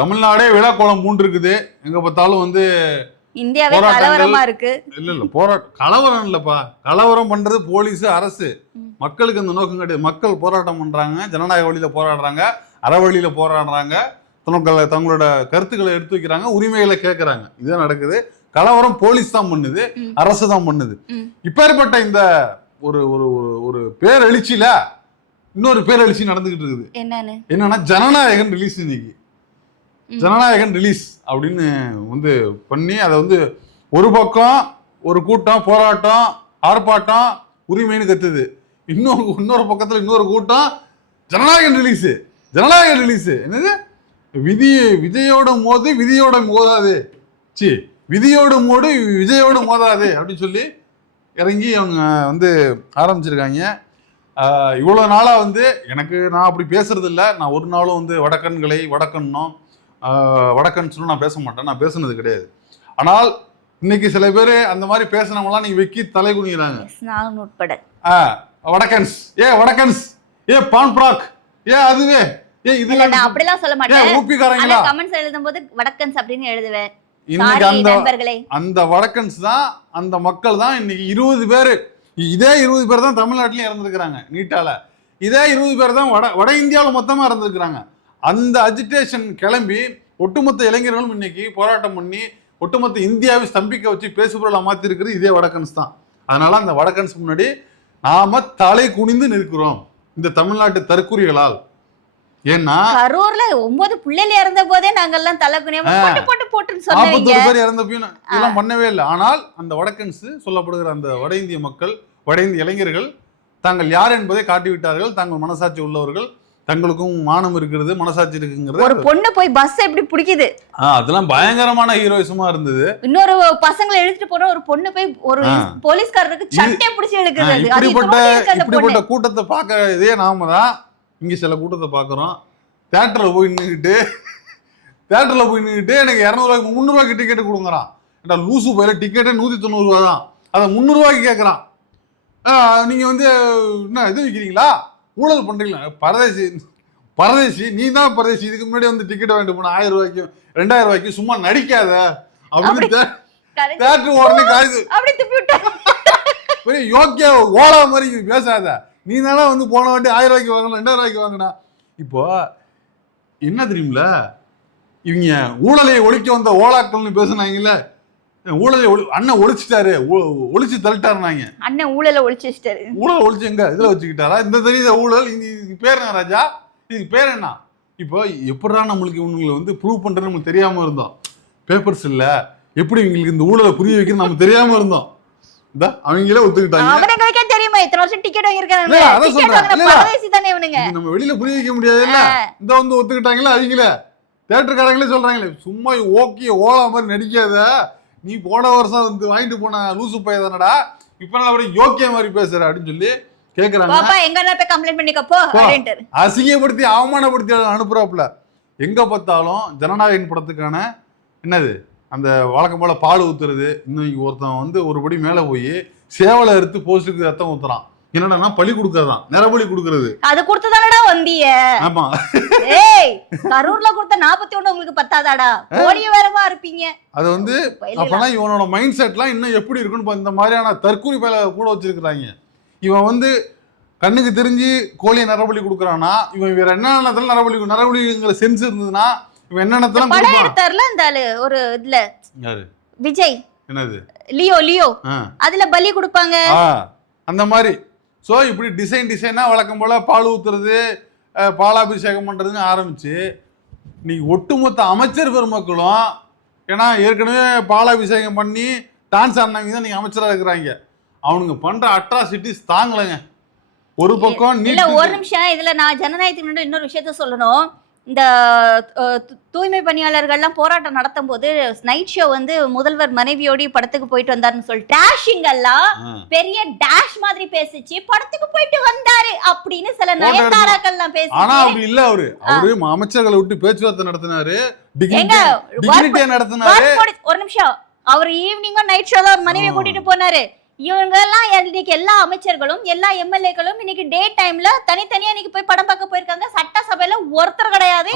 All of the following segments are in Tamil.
தமிழ்நாடே விழாக்கோளம் 3 இருக்குது. எங்க பார்த்தாலும் வந்து இந்தியாவே கலவரமா இருக்கு. இல்ல கலவரம் இல்லப்பா. கலவரம் பண்றது போலீஸ், அரசு. மக்களுக்கு அந்த நோக்கம் கிடையாது. மக்கள் போராட்டம் பண்றாங்க, ஜனநாயக வழியில போராடுறாங்க, அறவழியில போராடுறாங்க, தங்களோட கருத்துக்களை எடுத்து வைக்கிறாங்க, உரிமைகளை கேட்கறாங்க. இதுதான் நடக்குது. கலவரம் போலீஸ் தான் பண்ணுது, அரசு தான் பண்ணுது. இப்பேற்பட்ட இந்த ஒரு ஒரு ஒரு பேரெழுச்சியில இன்னொரு பேரெழுச்சி நடந்துகிட்டு இருக்குது. என்னன்னா ஜனநாயகன் ரிலீஸ். இன்னைக்கு ஜனநாயகன் ரிலீஸ் அப்படின்னு வந்து பண்ணி அதை வந்து ஒரு பக்கம் ஒரு கூட்டம் போராட்டம் ஆர்ப்பாட்டம் உரிமைன்னு கத்துது, இன்னொரு பக்கத்துல இன்னொரு கூட்டம் ஜனநாயகன் ரிலீஸ் என்னது விஜயோட மோது விதியோட மோதாது, விதியோட மோடு விஜயோட மோதாது அப்படின்னு சொல்லி இறங்கி அவங்க வந்து ஆரம்பிச்சிருக்காங்க. இவ்வளவு நாளா வந்து நான் அப்படி பேசுறது இல்லை. நான் ஒரு நாளும் வந்து வடக்கன்னும் வடக்கன்னு நான் பேச மாட்டேன், நான் பேசுனது கிடையாது. ஆனால் இன்னைக்கு சில பேர் அந்த மாதிரி பேசினவங்களாம் நீங்க வெக்கி தலை குனிகிறாங்க. வடக்கன்ஸ் வடக்கன்ஸ் பான் பிராக் அதுவே இதுல நான் அப்படிலாம் சொல்ல மாட்டேன். ஊப்பிக்காரங்களா கமெண்ட்ஸ் எழுதும்போது வடக்கன்ஸ் அப்படின்னு எழுதுவேன். இன்னைக்கு அந்த வடக்கன்ஸ் தான், அந்த மக்கள் தான் இன்னைக்கு 20 பேர், இதே 20 பேர் தான் தமிழ்நாட்டிலயும் இறந்துருக்கிறாங்க நீட்டால. இதே 20 பேர் தான் வட இந்தியாவில் மொத்தமா இறந்துருக்கிறாங்க. அந்த அஜிடேஷன் கிளம்பி ஒட்டுமொத்த இளைஞர்களும் இன்னைக்கு போராட்டம் பண்ணி ஒட்டுமொத்த இந்தியாவை ஸ்தம்பிக்க வச்சு பேசுபொருளா மாத்தி இருக்கிறது இதே வடக்கன்ஸ் தான். அதனால அந்த வடக்கன்ஸ் முன்னாடி நாம தலை குனிந்து நிற்கிறோம் இந்த தமிழ்நாட்டு தற்குறிகளால். ஏன்னா கரூர்ல 9 பிள்ளைகள் இறந்த போதே நாங்கெல்லாம் தலை குனியாம போட்டு சொன்னீங்க. 40 பேர் இறந்தப்பையும் இதெல்லாம் பண்ணவே இல்லை. ஆனால் அந்த வடக்கன்ஸ் சொல்லப்படுகிற அந்த வட இந்திய மக்கள், வட இந்திய இளைஞர்கள் தாங்கள் யார் என்பதை காட்டிவிட்டார்கள். தாங்கள் மனசாட்சி உள்ளவர்கள், தங்களுக்கும் மானம் இருக்கிறது, மனசாட்சி இருக்குங்கிறது. ஒரு பொண்ணு போய் பஸ் எப்படி பிடிக்குது, அதெல்லாம் பயங்கரமான ஹீரோயிசமா இருந்தது. இன்னொரு பசங்களை எழுதிட்டு போற ஒரு பொண்ணு போய் ஒரு போலீஸ்காரருக்கு சட்டை பிடிச்சி எடுக்குது. இப்படிப்பட்ட கூட்டத்தை பார்க்க இதே நாம தான் இங்க சில கூட்டத்தை பார்க்குறோம். தியேட்டர்ல போய் நின்றுட்டு எனக்கு 200 ரூபாய்க்கு 300 ரூபாய்க்கு டிக்கெட் கொடுக்குறான். லூசு போயில டிக்கெட்டே 190 ரூபா தான், அதை 300 ரூபாய்க்கு கேட்கறான். நீங்க வந்து என்ன இது விற்கிறீங்களா, ஊழல் பண்றீங்களா? பரதேசி நீ தான் பரதேசி. இதுக்கு முன்னாடி வந்து டிக்கெட் வாங்கிட்டு போன 1000 ரூபாய்க்கு 2000 ரூபாய்க்கு சும்மா நடிக்காத அப்படின்னு தியேட்டர் உடனே காயுது. யோக்கிய ஓலா மாதிரி பேசாத, நீ தானே வந்து போன வாட்டி 1000 ரூபாய்க்கு வாங்கணும் 2000 ரூபாய்க்கு வாங்கினா. இப்போ என்ன தெரியுமில, இவங்க ஊழலை ஒழிக்க வந்த ஓலாக்கள்னு பேசுனாங்கல்ல, ஊழலை அண்ணன் ஒழிச்சிட்டாரு, ஒழிச்சு தள்ளிட்டாருனாங்க. அண்ணன் ஊழலை ஒழிச்சிட்டாரு. ஊழல் ஒழிச்சு எங்க இதுல வச்சுக்கிட்டாரா? இந்த தெரியுத ஊழல். இதுக்கு பேர் என்ன ராஜா? இதுக்கு பேர் என்ன? இப்போ எப்படா நம்மளுக்கு இவங்களை வந்து ப்ரூவ் பண்றது நமக்கு தெரியாம இருந்தோம். பேப்பர்ஸ் இல்ல, எப்படி இவங்களுக்கு இந்த ஊழலை புரிய வைக்கிறது நமக்கு தெரியாம இருந்தோம். அவங்களே ஒத்துக்கிட்டாங்க. அவங்களுக்கே தெரியுமா இத்தனை வருஷம் டிக்கெட் வாங்கிருக்காங்க. அத சொல்றேன், பரதேசி தானே இவனுங்க. நம்ம வெளியில புரிய வைக்க முடியாது இல்ல. இந்த வந்து ஒத்துக்கிட்டாங்களா அவங்களே, தியேட்டர்காரங்களே சொல்றாங்களே, சும்மா ஓகே ஓலா மாதிரி நடிக்காத, நீ போன வருஷம் வந்து வாங்கிட்டு போன லூசு பைய தானடா, இப்ப நான் அப்படியே யோக்கிய மாதிரி பேசுற அப்படின்னு சொல்லி கேக்குறாங்க. அசிங்கப்படுத்தி அவமானப்படுத்தி அனுப்புறாப்புல. எங்க பார்த்தாலும் ஜனநாயகன் படத்துக்கான என்னது அந்த வழக்கம் போல பால் ஊத்துறது. இன்னைக்கு ஒருத்தன் வந்து ஒரு படி மேல போய் சேவலை எடுத்து போஸ்டுக்கு ரத்தம் ஊத்துறான். என்னன்னா பலி கொடுக்கறதான், நிறபலி கொடுக்கறது. அது கொடுத்ததானடா வந்திய. ஆமா, ஏய் கரூர்ல கொடுத்த 41 உங்களுக்கு பத்தாதாடா, கோடிய வேறமா இருப்பீங்க. அது வந்து அப்பனா இவனோட மைண்ட் செட்லாம் இன்னும் எப்படி இருக்குன்னு இந்த மாதிரியான தற்கூரி பயில கூட வச்சிருக்கிறாங்க. இவன் வந்து கண்ணுக்கு தெரிஞ்சு கோழியை நரபலி கொடுக்குறான்னா, இவன் வேற என்னென்னத்துல நரபலிங்கிற சென்ஸ் இருந்ததுன்னா இவன் என்னென்னத்தெல்லாம் படம் எடுத்தார்ல அந்த ஆளு ஒரு இதுல, யாரு? விஜய். என்னது லியோ அதுல பலி கொடுப்பாங்க அந்த மாதிரி. ஸோ இப்படி டிசைனா வழக்கம் போல பால் ஊத்துறது, பாலாபிஷேகம் பண்றதுன்னு ஆரம்பிச்சு நீ ஒட்டுமொத்த அமைச்சர் பெருமக்களும், ஏன்னா ஏற்கனவே பாலாபிஷேகம் பண்ணி டான்ஸ் ஆடினவங்க தான் நீங்க அமைச்சரா இருக்கிறாங்க. அவனுங்க பண்ற அட்ராசிட்டிஸ் தாங்கலைங்க. ஒரு பக்கம் இல்ல ஒரு நிமிஷம், இதுல நான் ஜனநாயகத்துக்கு முன்னாடி இன்னொரு விஷயத்த சொல்லணும். இந்த தூய்மை பணியாளர்கள்லாம் போராட்டம் நடத்தும் போது நைட் ஷோ வந்து முதல்வர் மனைவியோடி படத்துக்கு போயிட்டு வந்தாருன்னு சொல்லி டேஷிங் எல்லாம் பெரிய டேஷ் மாதிரி பேசிச்சு, படத்துக்கு போயிட்டு வந்தாரு அப்படின்னு சில நயன்தாராக்கள்லாம் பேசி. ஆனா அப்படி இல்ல, அவரு அமைச்சர்களை விட்டு பேச்சுவார்த்தை நடத்தினாரு, டிக்னிட்டியா நடத்தினாரு. ஒரு நிமிஷம், அவர் ஈவினிங்கா நைட் ஷோ தான் மனைவியை கூட்டிட்டு போனாரு. இவங்க எல்லாம் இன்னைக்கு எல்லா அமைச்சர்களும் எல்லா எம்எல்ஏக்களும் இன்னைக்கு டே டைம்ல தனித்தனியா இன்னைக்கு போய் படம் பார்க்க போயிருக்காங்க. சட்டசபையில ஒருத்தர் கிடையாது.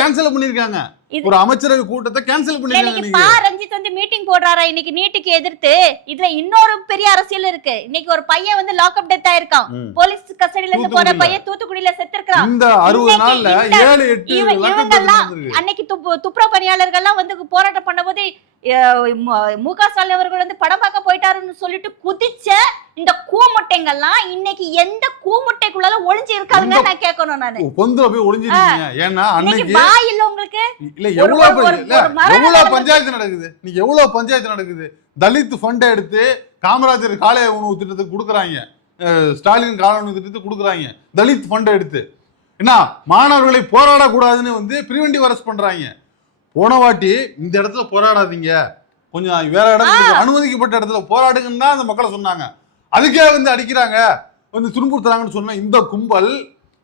கேன்சல் பண்ணிருக்காங்க. ஒரு அமைச்சரவை கூட்டத்தை கேன்சல் பண்ணிருக்காங்க. ரஞ்சித் வந்து மீட்டிங் போடுறாரா இன்னைக்கு நீட்டுக்கு எதிர்த்து? இதுல இன்னொரு பெரிய அரசியல் இருக்கு. இன்னைக்கு ஒரு பையன் வந்து லாக்அப் டெத் ஆயிருக்கான். போலீஸ் கஸ்டடியில இருந்து போன பையன் தூத்துக்குடியில செத்துருக்கான். இந்த 60 நாள்ல 7-8 அன்னைக்கு துப்புரவு பணியாளர்கள்லாம் வந்து போராட்டம் பண்ணும்போது மு.க. ஸ்டாலின் அவர்கள் வந்து படம் பார்க்க போயிட்டாருன்னு சொல்லிட்டு குதிச்ச இந்த கூமுட்டைங்கள்லாம் இன்னைக்கு எந்த கூமுட்டைக்குள்ள ஒளிஞ்சு இருக்காதுங்க நான் கேட்கணும். நானு பொந்துல போய் ஒளிஞ்சிருக்கீங்க. ஏன்னா அன்னைக்கு வாய் இல்ல உங்களுக்கு. இல்ல எவ்வளவு பஞ்சாயத்து நடக்குது. நீங்க எவ்வளவு பஞ்சாயத்து நடக்குது. தலித் ஃபண்ட் எடுத்து காமராஜர் காலை உணவு திட்டத்துக்கு கொடுக்குறாங்க. ஸ்டாலின் காலை உணவு திட்டத்துக்கு கொடுக்குறாங்க. தலித் ஃபண்ட் எடுத்து என்ன மாணவர்களை போராடக்கூடாதுன்னு வந்து பிரிவென்டிவ் அரெஸ்ட் பண்றாங்க. போன வாட்டி இந்த இடத்துல போராடாதீங்க, கொஞ்சம் வேற இடத்துல அனுமதிக்கப்பட்ட இடத்துல போராடுங்கன்னு தான் அந்த மக்களை சொன்னாங்க. அதுக்கே வந்து அடிக்கிறாங்க, வந்து துன்புறுத்துறாங்கன்னு சொன்ன இந்த கும்பல்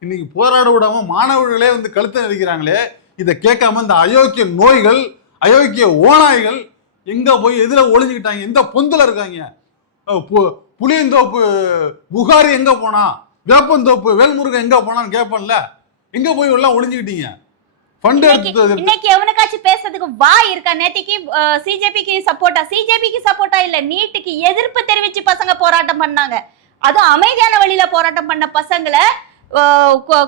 இன்னைக்கு போராட விடாம மாணவர்களே வந்து கழுத்தை நெரிக்கிறாங்களே. இதை கேட்காம இந்த அயோக்கிய நோய்கள், அயோக்கிய ஓநாய்கள் எங்க போய் எதிர ஒளிஞ்சுக்கிட்டாங்க? எந்த பொந்துல இருக்காங்க? புளியந்தோப்பு புகாரி எங்க போனா, வேப்பந்தோப்பு வேல்முருகன் எங்க போனான்னு கேட்பேன்ல. எங்க போய் எல்லாம் ஒளிஞ்சுக்கிட்டீங்க? இன்னைக்கு எவனுக்காச்சும் பேசுறதுக்கு வாய் இருக்கா? நேத்திக்கு சிஜேபிக்கு சப்போர்ட்டா இல்ல, நீட்டுக்கு எதிர்ப்பு தெரிவிச்சு பசங்க போராட்டம் பண்ணாங்க. அதுவும் அமைதியான வழியில போராட்டம் பண்ண பசங்களை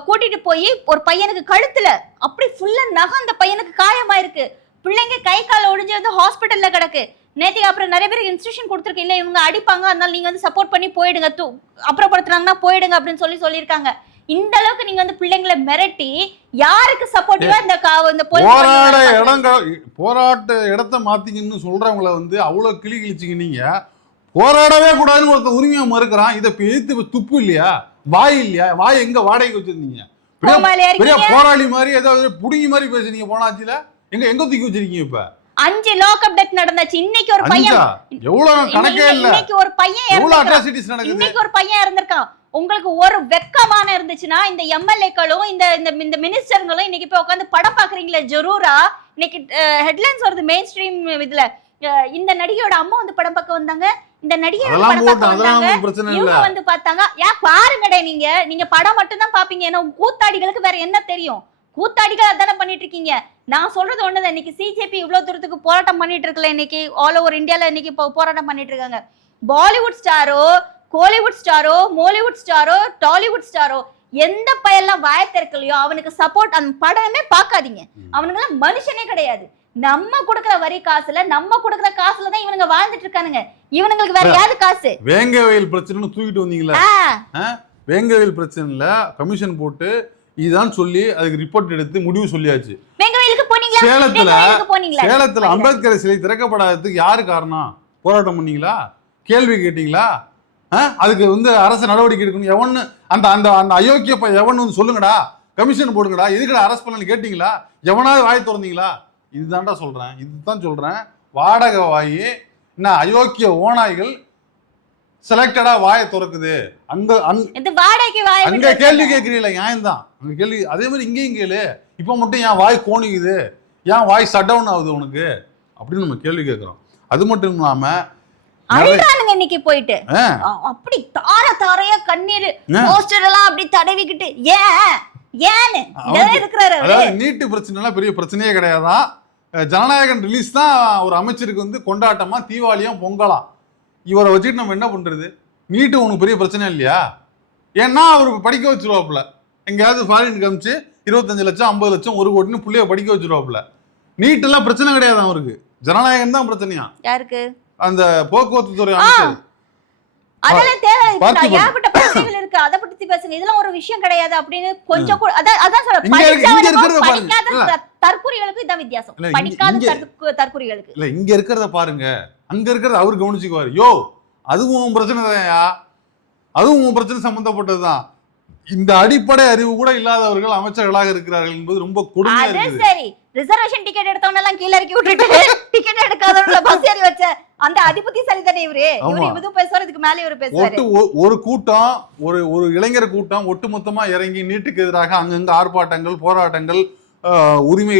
கூட்டிட்டு போய் ஒரு பையனுக்கு கழுத்துல அப்படி ஃபுல்லா நகம், அந்த பையனுக்கு காயமாயிருக்கு. பிள்ளைங்க கை கால ஒடிஞ்சு வந்து ஹாஸ்பிட்டல்ல கிடக்கு. நேத்திக்கு அப்புறம் நிறைய பேருக்கு இன்ஸ்ட்ரக்ஷன் கொடுத்துருக்கு, இல்ல இவங்க அடிப்பாங்க, அதனால நீங்க வந்து சப்போர்ட் பண்ணி போயிடுங்க, அப்புறப்படுத்துறாங்கன்னா போயிடுங்க அப்படின்னு சொல்லியிருக்காங்க. இந்த அளவுக்கு நீங்க வந்து பிள்ளைங்களை மிரட்டி யாருக்கு சப்போர்ட்டிவா இந்த போராட்ட இடத்தை மாத்தீங்கன்னு சொல்றவங்களை வந்து அவ்வளவு கிளி கிழிச்சிங்க. நீங்க போராடவே கூடாதுன்னு ஒருத்தர் உரிமையா மறுக்கிறான். இதை எதிர்த்து துப்பு இல்லையா? வாய் இல்லையா? வாய் எங்க வாடகைக்கு வச்சிருந்தீங்க? பெரிய போராளி மாதிரி ஏதாவது புடுங்கி மாதிரி பேசுறீங்க. போனாச்சுல எங்க தூக்கி வச்சிருக்கீங்க? இப்ப 5 லாக்அப் டெத் நடந்துச்சு. இன்னைக்கு ஒரு பையன், எவ்வளவு கணக்கே இல்ல, இன்னைக்கு ஒரு பையன் இறந்திருக்கான். உங்களுக்கு ஒரு வெக்கமான இருந்துச்சுன்னா இந்த எம்எல்ஏக்களும் இந்த மினிஸ்டர்களும் இன்னைக்கு போய் உட்காந்து படம் பாக்குறீங்களே ஜரூரா. இன்னைக்கு ஹெட்லைன்ஸ் வருது மெயின் ஸ்ட்ரீம் இதுல, இந்த நடிகையோட அம்மா வந்து படம் பார்க்க வந்தாங்க, இந்த நடிகை இவங்க வந்து பார்த்தாங்க. பாருங்கடே, நீங்க படம் மட்டும் தான் பாப்பீங்க. ஏன்னா கூத்தாடிகளுக்கு வேற என்ன தெரியும்? கூத்தாடிகள் அதானே பண்ணிட்டு இருக்கீங்க. நான் சொல்றது ஒண்ணுதான், இன்னைக்கு சிஜேபி இவ்வளவு தூரத்துக்கு போராட்டம் பண்ணிட்டு இருக்கல. இன்னைக்கு ஆல் ஓவர் இந்தியால இன்னைக்கு போராட்டம் பண்ணிட்டு இருக்காங்க. பாலிவுட் ஸ்டாரோ, கோலிவுட் ஸ்டாரோ, மோலிவுட் ஸ்டாரோ, டாலிவுட் ஸ்டாரோ, எந்த பையெல்லாம் வாய திறக்கலையோ அவனுக்கு சப்போர்ட் அந்த படமே பார்க்காதீங்க. அவனுங்கெல்லாம் மனுஷனே கிடையாது. நம்ம கொடுக்கிற வரி காசுல, நம்ம கொடுக்கிற காசுல தான் இவனுங்க வாழ்ந்துட்டு இருக்கானுங்க. இவனுங்களுக்கு வேற யாரு காசு? வேங்க வயல் பிரச்சனை தூக்கிட்டு வந்தீங்களா? வேங்க வயல் பிரச்சனைல கமிஷன் போட்டு இதான் சொல்லி அதுக்கு ரிப்போர்ட் எடுத்து முடிவு சொல்லியாச்சு. சேலத்துல அம்பேத்கர் சிலை திறக்கப்படாததுக்கு யாரு காரணம்? போராட்டம் பண்ணீங்களா? கேள்வி கேட்டீங்களா? அதுக்கு வந்து அரசு நடவடிக்கை எடுக்கணும். எவன்னு அந்த அந்த அந்த அயோக்கிய எவன் வந்து சொல்லுங்கடா, கமிஷன் போடுங்கடா, எதுக்கடா அரெஸ்ட் பண்ணலன்னு கேட்டீங்களா? எவனாவது வாய் திறந்தீங்களா? இதுதான்டா சொல்றேன், இதுதான் சொல்றேன். வாடகை வாயி என்ன அயோக்கிய ஓநாய்கள் செலக்டடா வாயை திறக்குது. அங்க கேள்வி கேட்கிறீங்களா? நியாயம் தான் அங்க கேள்வி. அதே மாதிரி இங்கேயும் கேளு. இப்ப மட்டும் என் வாய் கோணிக்குது, ஏன் வாய் ஷட் டவுன் ஆகுது உனக்கு அப்படின்னு நம்ம கேள்வி கேட்கிறோம். அது மட்டும் இல்லாம இன்னைக்கு போயிட்டு அப்படி தாரையா கண்ணீர் போஸ்டர் எல்லாம் அப்படி தடவிக்கிட்டு நீட்டு பிரச்சனை எல்லாம் பெரிய பிரச்சனையே கிடையாதான். ஜனநாயகன் ரிலீஸ் தான் ஒரு அமைச்சருக்கு வந்து கொண்டாட்டமா, தீபாவளியும் பொங்கலாம். இவரை வச்சுட்டு நம்ம என்ன பண்றது? நீட்டு உனக்கு பெரிய பிரச்சனை இல்லையா? ஏன்னா அவர் படிக்க வச்சிருவாப்புல, எங்கேயாவது ஃபாரினுக்கு அமிச்சு 25 லட்சம் 50 லட்சம் 1 கோடின்னு புள்ளைய படிக்க வச்சிருவாப்புல. நீட் எல்லாம் பிரச்சனை கிடையாது அவருக்கு, ஜனநாயகம் தான் பிரச்சனையா. யாருக்கு? அந்த போக்குவரத்து துறை அமைச்சர். அதெல்லாம் தேவை ஏகப்பட்ட பிரச்சனைகள் இருக்கு, அதை பத்தி பேசுங்க. இதெல்லாம் ஒரு விஷயம் கிடையாது அப்படின்னு கொஞ்சம் அதான் சொல்றேன். படிக்காத தற்குறிகளுக்கு இதான் வித்தியாசம். படிக்காத தற்குறிகளுக்கு இல்ல, இங்க இருக்கிறத பாருங்க, அங்க இருக்கிறத அவர் கவனிச்சுக்குவாரு. யோ அதுவும் பிரச்சனை தான்யா, அதுவும் பிரச்சனை சம்பந்தப்பட்டதுதான். இந்த அடிப்படை அறிவு கூட இல்லாதவர்கள் அமைச்சர்களாக இருக்கிறார்கள் என்பது ரொம்ப கொடுமையா இருக்குது. சரி, ரிசர்வேஷன் டிக்கெட் எடுத்தவங்க எல்லாம் கீழ இறக்கி விட்டுட்டு டிக்கெட் எடுக்காதவங்கள பஸ் ஏறி வச்ச அந்த அதிபதி சரிதானே இவரு. இது பேசுவாரு, இதுக்கு மேலே இவரு பேசுவாரு. ஒரு கூட்டம், ஒரு இளைஞர் கூட்டம் ஒட்டுமொத்தமா இறங்கி நீட்டுக்கு எதிராக அங்கங்க ஆர்ப்பாட்டங்கள், போராட்டங்கள், உரிமை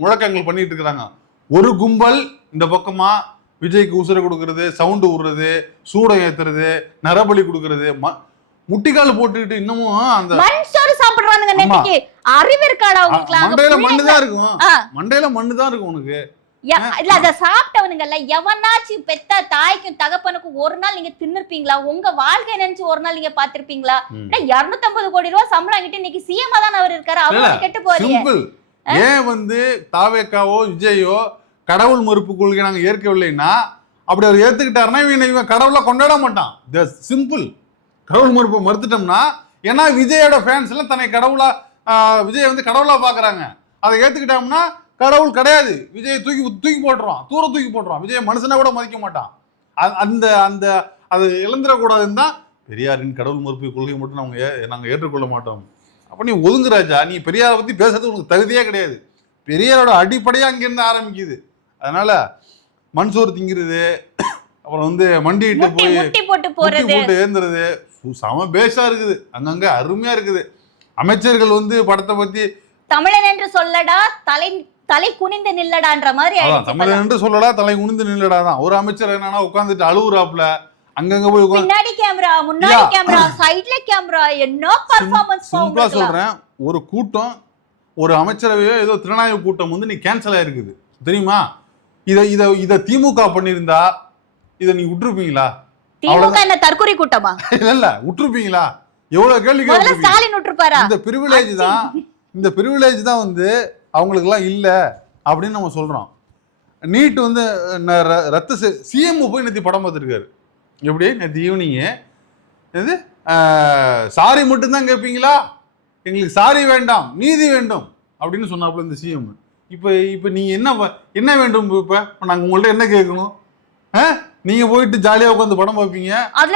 முழக்கங்கள் பண்ணிட்டு இருக்கிறாங்க. ஒரு கும்பல் இந்த பக்கமா விஜய்க்கு உசுரை கொடுக்கறது, சவுண்டு விடுறது, சூடம் ஏத்துறது, நரபலி கொடுக்கறது, முட்டிக்கால் போட்டுக்கிட்டு இன்னமும் அந்த மண்சோறு சாப்பிடுறானுங்க. நெட்டிக்கு அறிவு இருக்காடா உங்களுக்கு? மண்டையில மண்ணுதான் இருக்கும், மண்டையில மண்ணுதான் இருக்கும் உனக்கு. இல்ல அத சாப்பிட்டவனுங்கல்ல, எவனாச்சும் பெத்த தாய்க்கும் தகப்பனுக்கும் ஒரு நாள் நீங்க தின்னுருப்பீங்களா? உங்க வாழ்க்கை நினைச்சு ஒரு நாள் நீங்க பாத்திருப்பீங்களா? 250 கோடி ரூபாய் சம்பளம் கிட்ட இன்னைக்கு சிஎம் தான் அவர் இருக்காரு, அவரு கெட்டு போறீங்க. ஏன் வந்து தாவேக்காவோ விஜயோ கடவுள் மறுப்பு கொள்கை நாங்க ஏற்கவில்லைன்னா, அப்படி அவர் ஏத்துக்கிட்டாருன்னா இவன் கடவுளை கொண்டாட மாட்டான். சிம்பிள். கடவுள் மறுப்பு மறுத்துட்டோம்னா, ஏன்னா விஜயோட ஃபேன்ஸ் எல்லாம் தன்னை கடவுளா, விஜய் வந்து கடவுளா பாக்குறாங்க. அதை ஏத்துக்கிட்டோம்னா கடவுள் கிடையாது, விஜய் தூக்கி போட்டுருவான், தூக்கி போட்டுருவான். விஜய் மனுஷனை கூட மதிக்க மாட்டான். அந்த அந்த அது இழந்துடக்கூடாதுன்னு தான் பெரியாரின் கடவுள் மறுப்பு கொள்கை மட்டும் நாங்க ஏற்றுக்கொள்ள மாட்டோம். அப்ப நீ ஒதுங்கு ராஜா, நீ பெரியாரை பத்தி பேசுறது உனக்கு தகுதியே கிடையாது. பெரியாரோட அடிப்படையா அங்கிருந்து ஆரம்பிக்குது. அதனால மண்சோறு திங்கிறது, அப்புறம் வந்து மண்டிட்டு போய் போட்டு ஏந்துறது சம பேஷா இருக்குது. அங்கங்க அருமையா இருக்குது. அமைச்சர்கள் வந்து படத்தை பத்தி தமிழன் என்று சொல்லடா, தலை குனிந்து நில்லடான்ற மாதிரி. தமிழன் என்று சொல்லடா, தலை குனிந்து நில்லடா தான். ஒரு அமைச்சர் என்னன்னா உட்காந்துட்டு அழுவுறாப்ல, அங்கங்க போய் முன்னாடி கேமரா, முன்னாடி கேமரா, சைடுல கேமரா, என்ன பெர்ஃபார்மன்ஸ். சிம்பிளா சொல்றேன், ஒரு கூட்டம், ஒரு அமைச்சரவையோ ஏதோ திறனாய்வு கூட்டம் வந்து நீ கேன்சல் ஆயிருக்குது தெரியுமா? இத திமுக பண்ணிருந்தா இத நீ விட்டுருப்பீங்களா? திமுக என்ன தற்கொலை கூட்டமா? இல்ல விட்டுருப்பீங்களா? எவ்வளவு கேள்வி கேட்க. ஸ்டாலின் விட்டுருப்பாரா? இந்த பிரிவிலேஜ் தான் வந்து அவங்களுக்கு எல்லாம் இல்ல அப்படின்னு நம்ம சொல்றோம். நீட் வந்து ரத்த சிஎம் போய் நேற்று படம் பார்த்துருக்காரு. எப்படி நேற்று ஈவினிங் இது சாரி மட்டும்தான் கேட்பீங்களா, எங்களுக்கு சாரி வேண்டாம் நீதி வேண்டும் அப்படின்னு சொன்னாப்புல இந்த சிஎம். இப்ப நீங்க என்ன வேண்டும்? இப்ப நாங்க உங்கள்ட்ட என்ன கேட்கணும்? நீங்க போயிட்டு ஜாலியா உட்காந்து படம் பார்ப்பீங்க,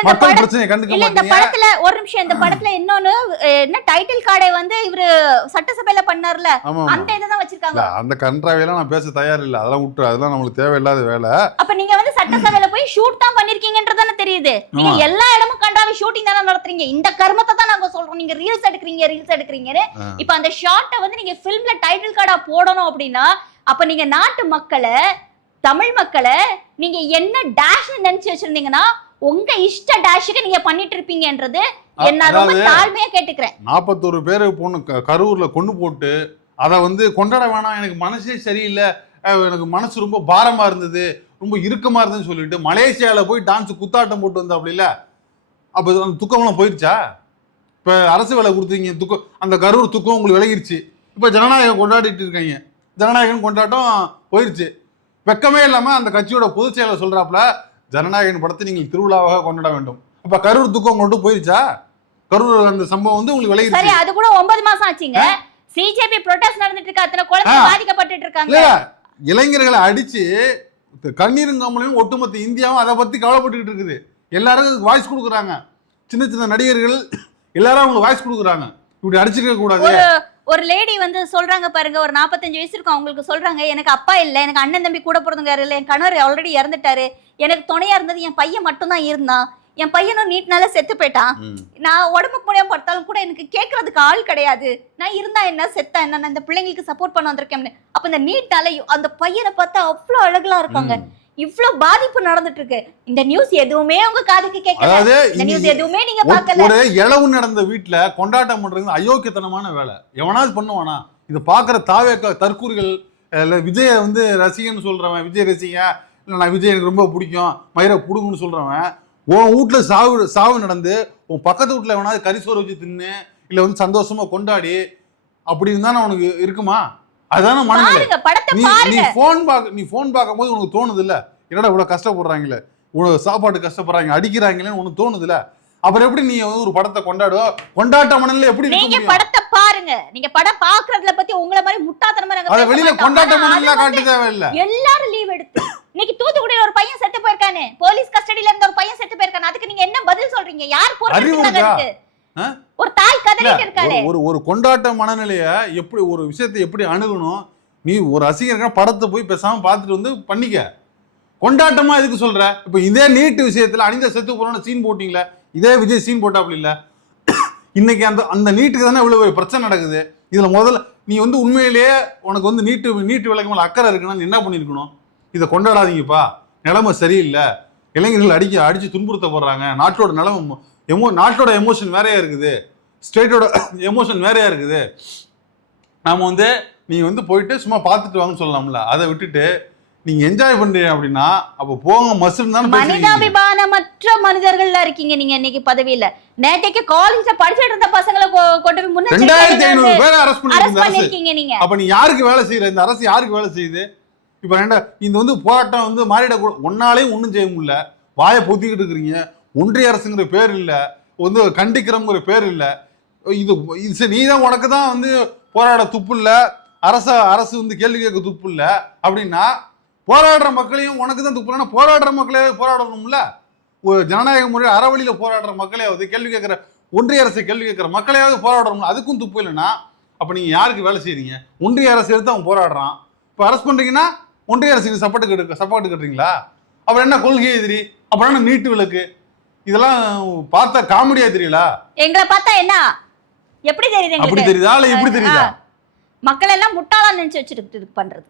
மக்கள் பிரச்சனையை கண்டுக்க மாட்டீங்க. இந்த படத்துல ஒரு நிமிஷம், இந்த படத்துல இன்னொன்னு என்ன டைட்டில் கார்டை வந்து இவரு சட்டசபையில பண்ணார்ல, அந்த இததான் வச்சிருக்காங்க. அந்த கன்றாவையெல்லாம் நான் பேச தயார் இல்ல, அதெல்லாம் விட்டு, அதெல்லாம் நம்மளுக்கு தேவையில்லாத வேலை. அப்ப நீங்க வந்து சட்டசபையில போய் ஷூட் தான் பண்ணிருக்கீங்கன்றதானே தெரியுது. நீங்க எல்லா இடமும் கன்றாவை ஷூட்டிங் தானே நடத்துறீங்க. இந்த கர்மத்தை தான் நாங்க சொல்றோம். நீங்க ரீல்ஸ் எடுக்கிறீங்கன்னு. இப்ப அந்த ஷாட்டை வந்து நீங்க பிலிம்ல டைட்டில் கார்டா போடணும் அப்படின்னா, அப்ப நீங்க நாட்டு மக்களை, தமிழ் மக்களை நீங்க என்ன டேஷ் நினைச்சு வச்சிருந்தீங்கன்னா உங்க இஷ்ட டேஷுக்கு நீங்க பண்ணிட்டு இருப்பீங்கன்றது என்ன ரொம்ப தாழ்மையா கேட்டுக்கிறேன். 41 பேரு பொண்ணு கரூர்ல கொண்டு போட்டு அதை வந்து கொண்டாட வேணாம், எனக்கு மனசே சரியில்லை, எனக்கு மனசு ரொம்ப பாரமா இருந்தது, ரொம்ப இறுக்கமா இருந்ததுன்னு சொல்லிட்டு மலேசியால போய் டான்ஸ் குத்தாட்டம் போட்டு வந்தா அப்படி இல்ல. அப்ப அந்த துக்கம்லாம் போயிருச்சா? இப்ப அரசு வேலை கொடுத்தீங்க, துக்கம், அந்த கரூர் துக்கம் உங்களுக்கு விலகிருச்சு. இப்ப ஜனநாயகம் கொண்டாடிட்டு இருக்காங்க, ஜனநாயகம் கொண்டாட்டம் போயிருச்சு. வெக்கமே இல்லாம அந்த கட்சியோட பொதுச் செயலர் சொல்றாப்ல, ஜனநாயகன் படத்தை நீங்கள் திருவிழாவாக கொண்டாட வேண்டும். அப்ப கரூர் துக்கம் கொண்டு போயிருச்சா? கரூர் அந்த சம்பவம் வந்து உங்களுக்கு விலகிருச்சு. சரி, அது கூட 9 மாசம் ஆச்சுங்க. சிஜேபி ப்ரொடெஸ்ட் நடந்துட்டு இருக்கு, அத்தனை குழந்தை பாதிக்கப்பட்டு இருக்காங்க. இளைஞர்களை அடிச்சு கண்ணீரும் கமலையும் ஒட்டுமொத்த இந்தியாவும் அதை பத்தி கவலைப்பட்டுக்கிட்டு இருக்குது. எல்லாரும் வாய்ஸ் கொடுக்குறாங்க, சின்ன சின்ன நடிகர்கள் எல்லாரும் அவங்களுக்கு வாய்ஸ் கொடுக்குறாங்க. இப்படி அடிச்சுக்க கூடாது. ஒரு லேடி வந்து சொல்றாங்க பாருங்க, ஒரு 45 வயசு இருக்கும் அவங்களுக்கு, சொல்றாங்க எனக்கு அப்பா இல்ல, எனக்கு அண்ணன் தம்பி கூட பிறந்தவங்க இல்ல, என் கணவர் ஆல்ரெடி இறந்துட்டாரு, எனக்கு துணையா இருந்தது என் பையன் மட்டும் தான் இருந்தான், என் பையனும் நீட்னால செத்து போயிட்டான், நான் உடம்புக்கு முடியாம படுத்தாலும் கூட எனக்கு கேட்கறதுக்கு ஆள் கிடையாது, நான் இருந்தா என்ன செத்தா என்ன, நான் இந்த பிள்ளைங்களுக்கு சப்போர்ட் பண்ண வந்திருக்கேன். அப்ப இந்த நீட்னால அந்த பையனை பார்த்தா அவ்வளவு அழகெல்லாம் இருக்காங்க. இவ்வளவு பாதிப்பு நடந்துட்டு இருக்கு. இந்த நியூஸ் எதுவுமே உங்க காதுக்கு கேட்கல, இந்த நியூஸ் எதுவுமே நீங்க பார்க்கல. ஒரு இளவு நடந்த வீட்டுல கொண்டாட்டம் பண்றது அயோக்கியத்தனமான வேலை. எவனாவது பண்ணுவானா? இது பாக்குற தாவேக்கா தற்கூரிகள், விஜய வந்து ரசிகன்னு சொல்றவன், விஜய் ரசிகன் இல்ல நான் விஜய் எனக்கு ரொம்ப பிடிக்கும் மயிரை புடுங்கன்னு சொல்றவன், உன் வீட்டுல சாவு நடந்து உன் பக்கத்து வீட்டுல எவனாவது கரிசோறு வச்சு தின்னு இல்ல வந்து சந்தோஷமா கொண்டாடி அப்படி இருந்தா உனக்கு இருக்குமா? அதான மனநிலை. நீ போன் பார்க்கும்போது உனக்கு தோணுது இல்ல, என்னடா இவ்வளவு கஷ்டப்படுறாங்களே, இவ்வளவு சாப்பாடு கஷ்டப்படுறாங்க, அடிக்கிறாங்களேன்னு உனக்கு தோணுது இல்ல, அப்புறம் எப்படி நீ ஒரு படத்தை கொண்டாட்ட மனநிலை எப்படி? நீங்க படத்தை பாருங்க, நீங்க படம் பாக்குறதுல பத்தி உங்களை மாதிரி முட்டாத்தனமா வெளியில கொண்டாட்ட மனநிலை காட்ட தேவையில்லை. எல்லாரும் லீவ் எடுத்து இன்னைக்கு தூத்துக்குடியில ஒரு பையன் செத்து போயிருக்கானே, போலீஸ் கஸ்டடியில இருந்த ஒரு பையன் செத்து போயிருக்கானே, அதுக்கு நீங்க என்ன பதில் சொல்றீங்க? யார் பொறுப்பு? ஒரு தாய் கதறிட்டு இருக்காளே. ஒரு கொண்டாட்ட மனநிலைய எப்படி, ஒரு விஷயத்தை எப்படி அணுகணும்? நீ ஒரு ரசிகர்கள் படத்தை போய் பேசாம பார்த்துட்டு வந்து பண்ணிக்க. கொண்டாட்டமா எதுக்கு சொல்ற? இப்ப இதே நீட் விஷயத்துல அனிதா செத்து போறோம்னு சீன் போட்டீங்களா, இதே விஜய் சீன் போட்டாப்ல இல்ல. இன்னைக்கு அந்த நீட்டுக்கு தானே இவ்வளவு பிரச்சனை நடக்குது. இதுல முதல்ல நீ வந்து உண்மையிலேயே உனக்கு வந்து நீட்டு விளக்கு மேல அக்கறை இருக்குன்னா என்ன பண்ணிருக்கணும்? இதை கொண்டாடாதீங்கப்பா, நிலைமை சரியில்லை, இளைஞர்கள் அடிச்சு துன்புறுத்தப்படுறாங்க, நாட்டோட நிலைமை நாட்டோட எமோஷன் வேறையா இருக்குது, ஸ்டேட்டோட எமோஷன் வேறையா இருக்குது, நாம வந்து நீங்க வந்து போயிட்டு சும்மா பார்த்துட்டு வாங்கன்னு சொல்லலாம்ல. அதை விட்டுட்டு நீங்க என்ஜாய் பண்றீங்க அப்படின்னா அப்ப போங்க மசுன்னு தானே பேசுறீங்க. மனிதாபிமானமற்ற மனிதர்கள்ல இருக்கீங்க நீங்க இன்னைக்கு பதவியில. நேத்தைக்கு காலேஜ்ல படிச்சிட்டு இருந்த பசங்களை கொண்டு போய் 2500 பேரை அரெஸ்ட் பண்ணிருக்கீங்க நீங்க. அப்ப நீ யாருக்கு வேலை செய்யற? இந்த அரசு யாருக்கு வேலை செய்யுது? இப்ப இந்த வந்து போராட்டம் வந்து மாறிட ஒன்னாலையும் ஒண்ணும் செய்ய முடியல, வாயை பொத்திக்கிட்டு இருக்கிறீங்க. ஒன்றிய அரசுங்கிற பேர் இல்ல, வந்து கண்டிக்கிறோங்கிற பேர் இல்ல. இது நீதான் உனக்கு தான் வந்து போராட துப்பு இல்ல, அரசு வந்து கேள்வி கேட்க துப்பு இல்ல அப்படின்னா போராடுற மக்களையும் உனக்கு தான் துப்பு இல்லைன்னா போராடுற மக்களே போராடணும்ல. ஜனநாயக முறையில் அறவழியில போராடுற மக்களையாவது கேள்வி கேட்கிற ஒன்றிய அரசு கேள்வி கேட்கிற மக்களையாவது போராடணும். அதுக்கும் துப்பு இல்லைன்னா அப்ப நீங்க யாருக்கு வேலை செய்யறீங்க? ஒன்றிய அரசு எடுத்து அவன் போராடுறான், இப்ப அரெஸ்ட் பண்றீங்கன்னா ஒன்றிய அரசுக்கு சப்போர்ட் கட்டுறீங்களா? அப்புறம் என்ன கொள்கை எதிரி? அப்புறம் என்ன நீட்டு விளக்கு? இதெல்லாம் பார்த்தா காமெடியா தெரியல. எங்களை பார்த்தா என்ன எப்படி தெரியுது? அப்படி தெரியுதா இல்ல எப்படி தெரியுதா? மக்கள் எல்லாம் முட்டாளா நினைச்சு வச்சுட்டு பண்றது.